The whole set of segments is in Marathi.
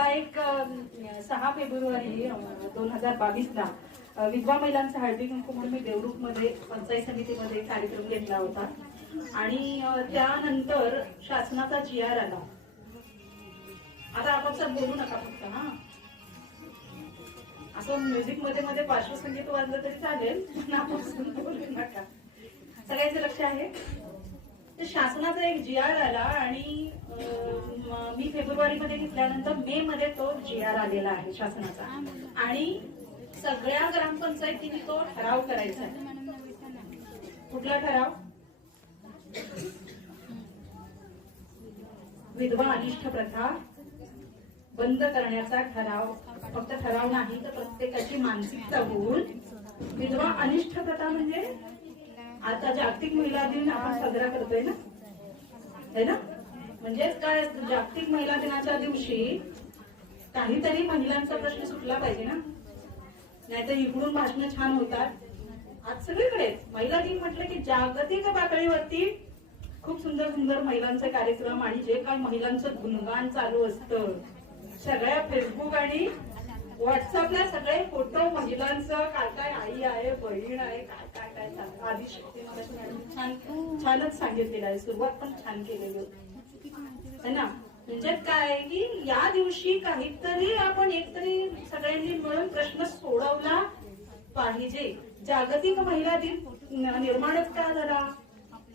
आता एक 6 फेब्रुवारी 2022ला विधवा महिलांचा हळदी कुंकू म्हणून मी देवरुखमध्ये पंचायत समितीमध्ये कार्यक्रम घेतला होता आणि त्यानंतर शासनाचा GR आला. आता आपण बोलू नका फक्त हा असं म्युझिक मध्ये मध्ये पार्श्वसंगीत वाजलं तरी चालेल पण आपण बोलू नका. सगळ्यांचं लक्ष आहे. शासनाचा एक GR आला आणि मी फेब्रुवारी मध्ये घेतल्यानंतर मे मध्ये तो GR आलेला आहे शासनाचा आणि सगळ्या ग्रामपंचायतीने तो ठराव करायचा आहे. कुठला ठराव? विधवा अनिष्ठ प्रथा बंद करण्याचा ठराव. फक्त ठराव नाही तर प्रत्येकाची मानसिकता होऊन विधवा अनिष्ट प्रथा म्हणजे आता जागतिक महिला दिन आपण साजरा करतोय ना, है ना? म्हणजेच काय, जागतिक महिला दिनाच्या दिवशी काहीतरी महिलांचा प्रश्न सुटला पाहिजे ना. नाहीतर इकडून भाषण छान होतात. आज सगळीकडे महिला दिन म्हटलं की जागतिक पातळीवरती खूप सुंदर सुंदर महिलांचे कार्यक्रम आणि जे काय महिलांचं गुणगान चालू असतं सगळ्या फेसबुक आणि व्हॉट्सअपला सगळे फोटो महिलांचं, काय काय आई आहे, बहीण आहे, काय काय काय चालतं. आदिशक्ती मॅडम छानच सांगितलेलं आहे. सुरुवात पण छान केलेली आहे ना. म्हणजे काय की या दिवशी काहीतरी आपण एकतरी सगळ्यांनी मिळून प्रश्न सोडवला पाहिजे. जागतिक महिला दिन निर्माणच का झाला,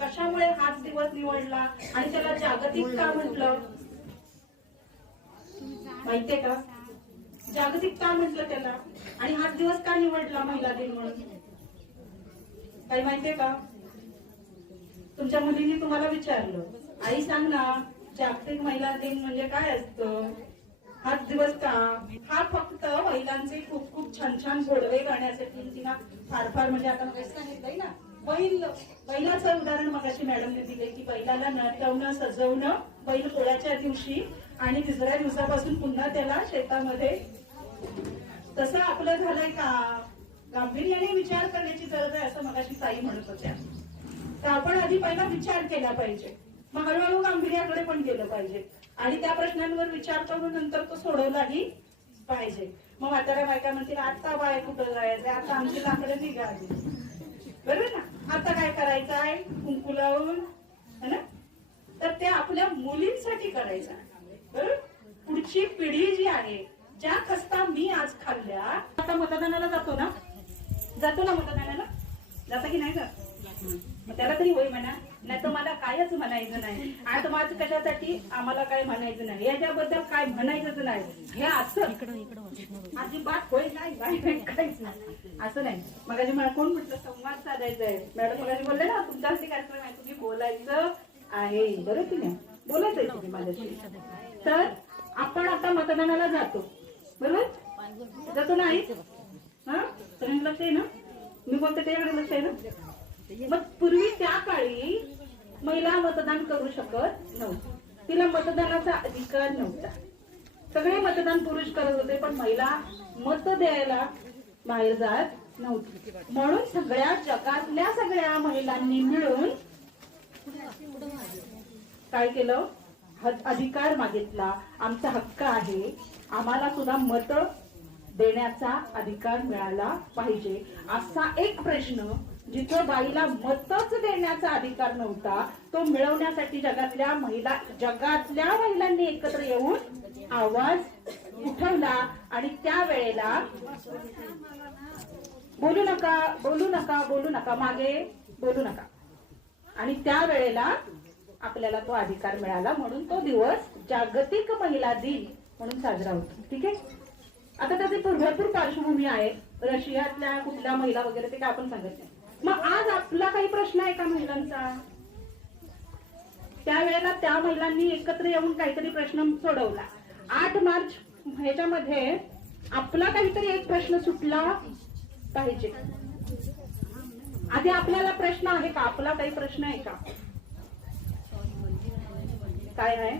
कशामुळे हाच दिवस निवडला आणि त्याला जागतिक का म्हटलं माहितीये का? जागतिक का म्हटलं त्याला आणि हाच दिवस का निवडला महिला दिन म्हणून काही माहितीये का? तुमच्या मुलींनी तुम्हाला विचारलं, आई सांग ना जागतिक महिला दिन म्हणजे काय असतं, हाच दिवस का? हा फक्त महिलांचे खूप खूप छान छान गोडवे गाण्यासाठी तिला फार फार म्हणजे आता सांगितलंय ना, बैलाचं उदाहरण मगाशी मॅडमने दिले की बैलाला नटवणं सजवणं बैल पोळ्याच्या दिवशी आणि तिसऱ्या दिवसापासून पुन्हा त्याला शेतामध्ये. तसं आपलं झालंय का? गांभीर्याने विचार करण्याची गरज आहे असं मगाशी ताई म्हणत होत्या. तर आपण आधी पहिला विचार केला पाहिजे, मग हळूहळू गांभीर्याकडे पण गेलं पाहिजे आणि त्या प्रश्नांवर विचार करून नंतर तो सोडवलाही पाहिजे. मग म्हाताऱ्या बायका म्हणतील आता बाय कुठं जायचंय, आता आमची लाकडं निघाली, बरोबर ना, आता काय करायचं आहे कुंकू लावून, है ना? तर ते आपल्या मुलींसाठी करायचं आहे, बरोबर. पुढची पिढी जी आहे, ज्या खस्ता मी आज खाल्ल्या, आता मतदानाला जातो ना मतदानाला जाता की नाही का? त्याला तरी होय म्हणा, नाही तर मला कायच म्हणायचं नाही. आता माझं कशासाठी आम्हाला काय म्हणायचं नाही, याच्याबद्दल काय म्हणायचंच नाही, हे असं अजिबात होय नाही, काहीच नाही असं नाही. मगाशी मला कोण म्हटलं संवाद साधायचा आहे, मॅडम मगाशी बोलले ना तुमच्यासाठी कार्यक्रम आहे, तुम्ही बोलायचं आहे, बरं की नाही, बोलायचंय तुम्ही माझ्याशी. तर आपण आता मतदानाला जातो, बरोबर जातो ना आई? हा सगळ्यांना लक्ष आहे ना, मी बोलते त्याच्याकडे लक्ष आहे ना. मग पूर्वी त्या काळी महिला मतदान करू शकत नव्हती, तिला मतदानाचा अधिकार नव्हता. सगळे मतदान पुरुष करत होते पण महिला मत द्यायला बाहेर जात नव्हती. म्हणून सगळ्या जगातल्या सगळ्या महिलांनी मिळून काय केलं, अधिकार मागितला. आमचा हक्क आहे, आम्हाला सुद्धा मत देण्याचा अधिकार मिळाला पाहिजे. असा एक प्रश्न जिथे बाईला मतच देण्याचा अधिकार नव्हता तो मिळवण्यासाठी जगातल्या महिलांनी एकत्र येऊन आवाज उठवला आणि त्यावेळेला बोलू नका बोलू नका बोलू नका मागे बोलू नका आणि त्यावेळेला आपल्याला तो अधिकार मिळाला. म्हणून तो दिवस जागतिक महिला दिन म्हणून साजरा होतो. ठीक आहे. आता त्याची भरपूर पार्श्वभूमी आहे, रशियातल्या कुठल्या महिला वगैरे ते काय आपण सांगत नाही. मग आज आपला काही प्रश्न आहे का महिलांचा? त्यावेळेला त्या महिलांनी एकत्र येऊन काहीतरी प्रश्न सोडवला. 8 मार्च ह्याच्यामध्ये आपला काहीतरी एक प्रश्न सुटला पाहिजे. आधी आपल्याला प्रश्न आहे का? आपला काही प्रश्न आहे का? काय आहे?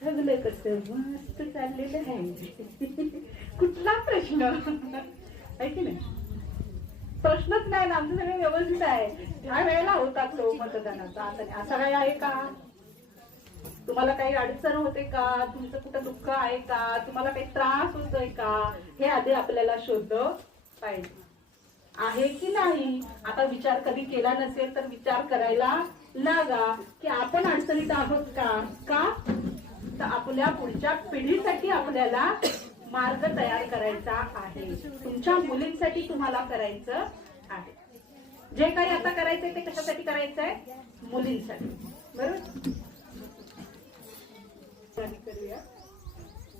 सगळं कसं मस्त चाललेलं आहे. कुठला प्रश्न आहे की नाही? प्रश्नच नाही ना, आमचं सगळं व्यवस्थित आहे. ह्या वेळेला होता तो मतदानाचा, असा काय आहे का? तुम्हाला काही अडचण होते का, तुमचं कुठं दुःख आहे का, तुम्हाला काही त्रास होतोय का, हे आधी आपल्याला शोधलं पाहिजे, आहे की नाही. आता विचार कधी केला नसेल तर विचार करायला लागा की आपण अडचणीत आहोत का तर आपल्या पुढच्या पिढीसाठी आपल्याला मार्ग तयार करायचा आहे. तुमच्या मुलींसाठी तुम्हाला करायचं आहे. जे काही आता करायचंय ते कशासाठी करायचंय, मुलींसाठी. बरोबर.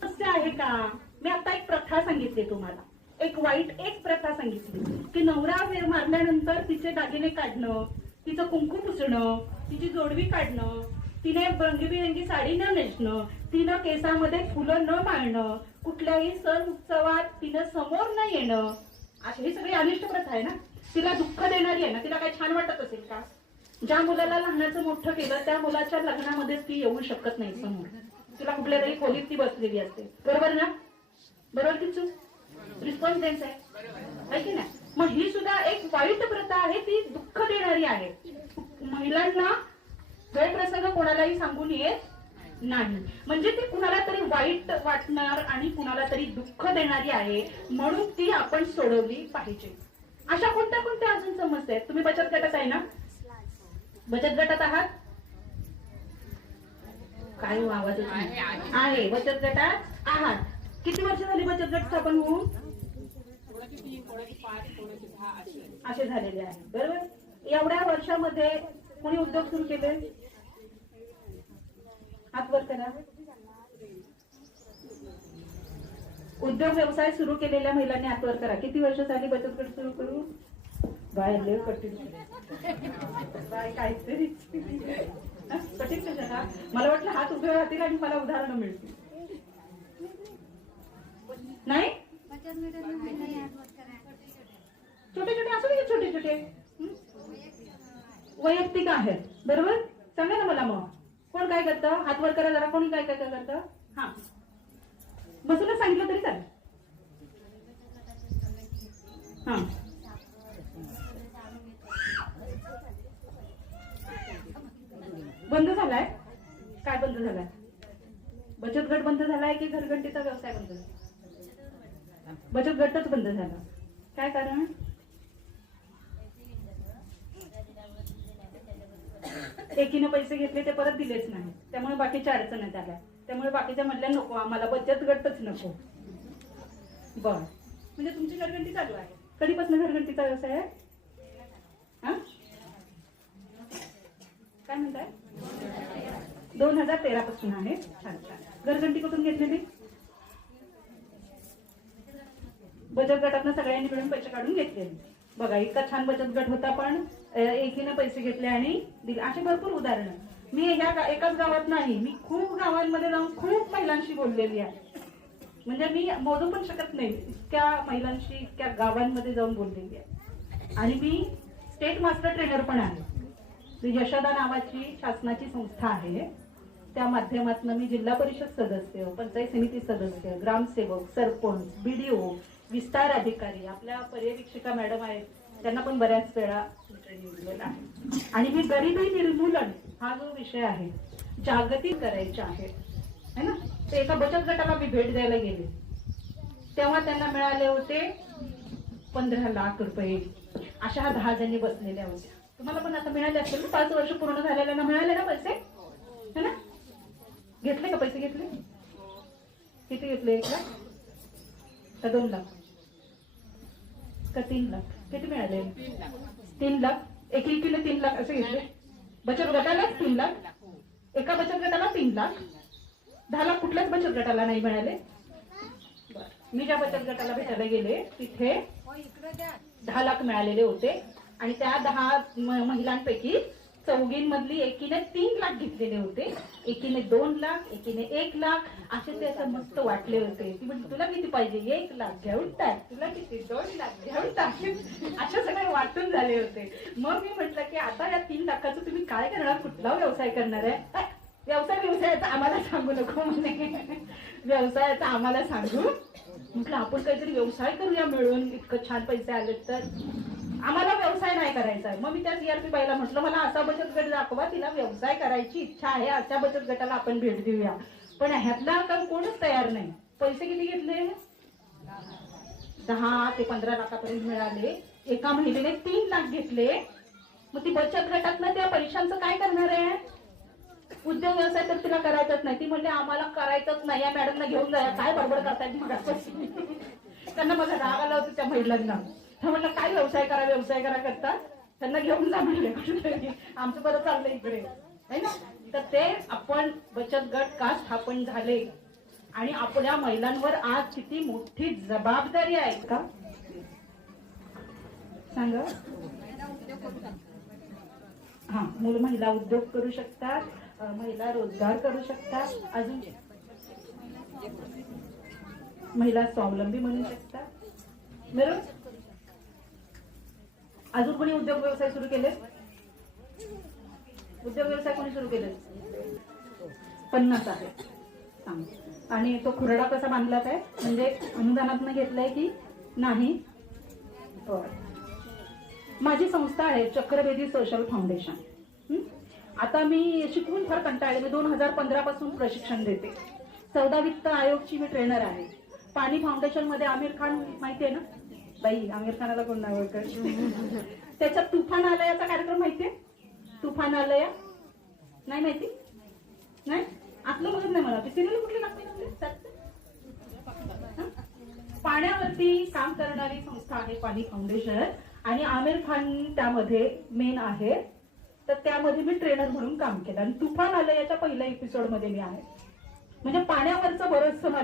समस्या आहे का, मी आता एक प्रथा सांगितली तुम्हाला, एक वाईट एक प्रथा सांगितली की नवरा मारल्यानंतर तिचे दागिने काढणं, तिचं कुंकू पुसणं, तिची जोडवी काढणं, तिने रंगीबिरंगी साडी न नेसणं, तिनं केसामध्ये फुलं न माळणं, कुठल्याही सण उत्सवात तिनं समोर न येणं, अशी ही सगळी अनिष्ट प्रथा आहे ना. तिला दुःख देणारी आहे ना. तिला काही छान वाटत असेल का. ज्या मुलाला लहानाचं मोठं केलं त्या मुलाच्या लग्नामध्ये ती येऊ शकत नाही समोर. तिला कुठल्या तरी खोलीत ती बसलेली असते. बरोबर ना. बरोबर की चूक. रिस्पॉन्स द्यायचा आहे की नाही. मग ही सुद्धा एक वाईट प्रथा आहे, ती दुःख देणारी आहे. महिलांना गैरप्रसंग कोणालाही सांगून येत नाही, म्हणजे ती कुणाला तरी वाईट वाटणार आणि कुणाला तरी दुःख देणारी आहे, म्हणून ती आपण सोडवली पाहिजे. अशा कोणत्या कोणत्या अजून समस्या आहेत. तुम्ही बचत गटात आहे ना. बचत गटात आहात. काय आवाज आहे. बचत गटात आहात. किती वर्ष झाली बचत गट स्थापन होऊन. असे झालेले आहे. बरोबर. एवढ्या वर्षामध्ये कोणी उद्योग सुरू केले. हात वर करा. उद्योग व्यवसाय सुरू केलेल्या महिलांनी हात वर करा. किती वर्ष झाली बचत गट सुरू करू. बाहेर कठीण काहीतरी कठीण कशा. मला वाटलं हात उभे राहतील आणि मला उदाहरणं मिळतील. नाही छोटे छोटे असू दे. छोटे छोटे वैयक्तिक आहेत. बरोबर. सांगा ना मला. मग कोण काय करतं. हात वर करा जरा. कोणी काय काय करतं. हा बसूनच सांगितलं तरी चालेल. हा बंद झालाय. काय बंद झालाय. बचत गट बंद झालाय की घरगंटीचा व्यवसाय बंद झाला. बचत गटच बंद झाला. काय कारण. एकीनं पैसे घेतले ते परत दिलेच नाही, त्यामुळे बाकीच्या अडचणी आल्या. त्यामुळे बाकीच्या म्हटल्या नको आम्हाला बचत गटच नको. बर. म्हणजे तुमची घरगंटी चालू आहे. कधीपासून घरगंटीचा व्यवसाय आहे. हा काय म्हणताय. 2013 पासून आहे. छान छान. घरगंटी कुठून घेतलेली. बचत गटातनं सगळ्यांनी मिळून पैसे काढून घेतलेले. बघा इतका छान बचत गट होता पण एकीने पैसे घेतले आणि दिले. असे भरपूर उदाहरणं. मी ह्या एकाच गावात नाही, मी खूप गावांमध्ये जाऊन खूप महिलांशी बोललेली आहे. म्हणजे मी मोजू पण शकत नाही इतक्या महिलांशी इतक्या गावांमध्ये जाऊन बोललेली आहे. आणि मी स्टेट मास्टर ट्रेनर पण आहे. यशोदा नावाची शासनाची संस्था आहे. त्या माध्यमातून मी जिल्हा परिषद सदस्य, पंचायत समिती सदस्य, ग्रामसेवक, सरपंच, BDO, विस्तार अधिकारी, आपल्या पर्यवेक्षिका मॅडम आहेत, त्यांना पण बऱ्याच वेळा ट्रेनिंग दिलेलं आहे. आणि मी गरिबी निर्मूलन हा जो विषय आहे जागतिक करायचा आहे ना. ते एका बचत गटाला मी भेट द्यायला गेले तेव्हा त्यांना मिळाले होते 15 लाख रुपये. अशा 10 जणी बसलेल्या होत्या. तुम्हाला पण आता मिळाले असेल. 5 वर्ष पूर्ण झालेल्यांना मिळाले ना पैसे. है ना. घेतले का पैसे. घेतले. किती घेतले. 1 लाख का 2 लाख का 3 लाख. किती मिळाले. 3 लाख. एकीने 3 लाख असे घेतले. बचत गटाला 3 लाख. एका बचत गटाला 3 लाख. 10 लाख कुठल्याच बचत गटाला नाही मिळाले. मी ज्या बचत गटाला भेटायला गेले तिथे 10 लाख मिळालेले होते. आणि त्या 10 महिलांपैकी 4 मधली एकीने 3 लाख घेतलेले होते. एकीने 2 लाख, एकीने 1 लाख. असे ते असं मस्त वाटले होते. ती म्हणजे तुला किती पाहिजे. 1 लाख घेऊन टाक. तुला किती 2 लाख घेऊन टाक. अशा सगळे वाटून झाले होते. मग मी म्हटलं की आता या 3 लाखाचं तुम्ही काय करणार. कुठला व्यवसाय करणार आहे. व्यवसायाचा आम्हाला सांगू नको म्हणे. व्यवसायाचा आम्हाला सांगू. म्हटलं आपण काहीतरी व्यवसाय करूया मिळून. इतकं छान पैसे आले तर आम्हाला व्यवसाय नाही करायचा आहे. मग मी त्या सीआरपी बाईला म्हटलं मला असा बचत गट दाखवा, तिला व्यवसाय करायची इच्छा आहे, अशा बचत गटाला आपण भेट देऊया. पण ह्यातला कारण कोणच तयार नाही. पैसे किती घेतले? 10 ते 15 लाखापर्यंत मिळाले. एका महिलेने 3 लाख घेतले. मग ती बचत गटातनं त्या पैशांचं काय करणार आहे? उद्योग व्यवसाय तर तिला करायचंच नाही. ती म्हणले आम्हाला करायचंच नाही, या मॅडमना घेऊन जाया. काय बडबड करतायत मग त्यांना माझा राग आला होता त्या महिलांना. म्हटलं काय व्यवसाय करा करतात, त्यांना घेऊन जा म्हणले. आमचं बरं चाललंय इकडे है ना. तर ते आपण बचत गट का स्थापन झाले आणि आपल्या महिलांवर आज किती मोठी जबाबदारी आहे का सांगा. हा, महिला उद्योग करू शकतात, महिला रोजगार करू शकतात, अजून महिला स्वावलंबी बनू शकतात. बरोबर. अजून कोणी उद्योग व्यवसाय सुरू केले? उद्योग व्यवसाय कोणी सुरू केले? 50 आहे. आणि तो खुरडा कसा बांधलाच आहे, म्हणजे अनुदानातून घेतलाय की नाही? माझी संस्था आहे चक्रवेदी सोशल फाउंडेशन. आता मी शिकवून फार कंटाळले. मी 2015 पासून प्रशिक्षण देते. 14 वित्त आयोगची मी ट्रेनर आहे. पाणी फाउंडेशन मध्ये आमिर खान माहितीये ना बाई? आमिर खानाला कोण नाव त्याचा तुफान आलयाचा कार्यक्रम माहितीये? तुफान आलया नाही माहिती? नाही, आपलं बघत नाही मला. सिरियल कुठली लागते? पाण्यावरती काम करणारी संस्था आहे पाणी फाउंडेशन आणि आमिर खान त्यामध्ये मेन आहे. तर त्यामध्ये मी ट्रेनर म्हणून काम केलं आणि तुफान आलयाच्या पहिल्या एपिसोड मध्ये मी आहे. म्हणजे पाण्यावरचं बरंचसं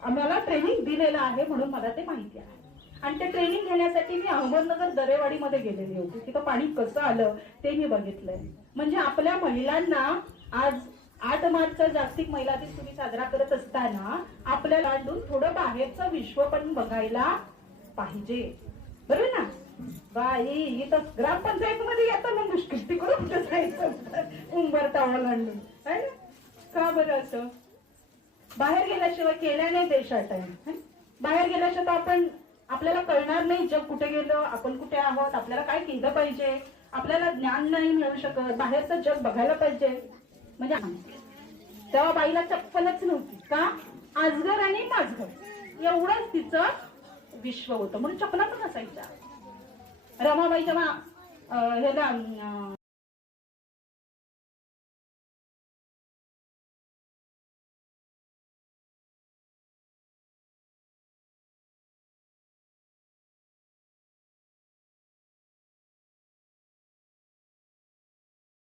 आम्हाला ट्रेनिंग दिलेलं आहे म्हणून मला ते माहिती आहे. आणि ते ट्रेनिंग घेण्यासाठी मी अहमदनगर दरेवाडीमध्ये गेलेली होती. तिथं पाणी कसं आलं ते मी बघितलंय. म्हणजे आपल्या महिलांना आज 8 मार्चचा जागतिक महिला दिन तुम्ही साजरा करत असताना आपल्याला थोडं बाहेरचं विश्व पण बघायला पाहिजे. बरोबर ना बाई? इथं ग्रामपंचायतीमध्ये येताना मुश्किल, तिकडून कुठं जायचं उंबरता ओलांडून आहे ना. का बरं असं? बाहेर गेल्याशिवाय केल्याने देशात आहे. बाहेर गेल्याशिवाय आपण आपल्याला कळणार नाही जग कुठे गेलं, आपण कुठे आहोत, आपल्याला काय केलं पाहिजे, आपल्याला ज्ञान नाही मिळू शकत. बाहेरचं जग बघायला पाहिजे. म्हणजे तेव्हा बाईला चप्पलच नव्हती का? आजगर आणि माझगर एवढंच तिचं विश्व होतं म्हणून चपला पण असायच्या. रमाबाई जेव्हा ह्याला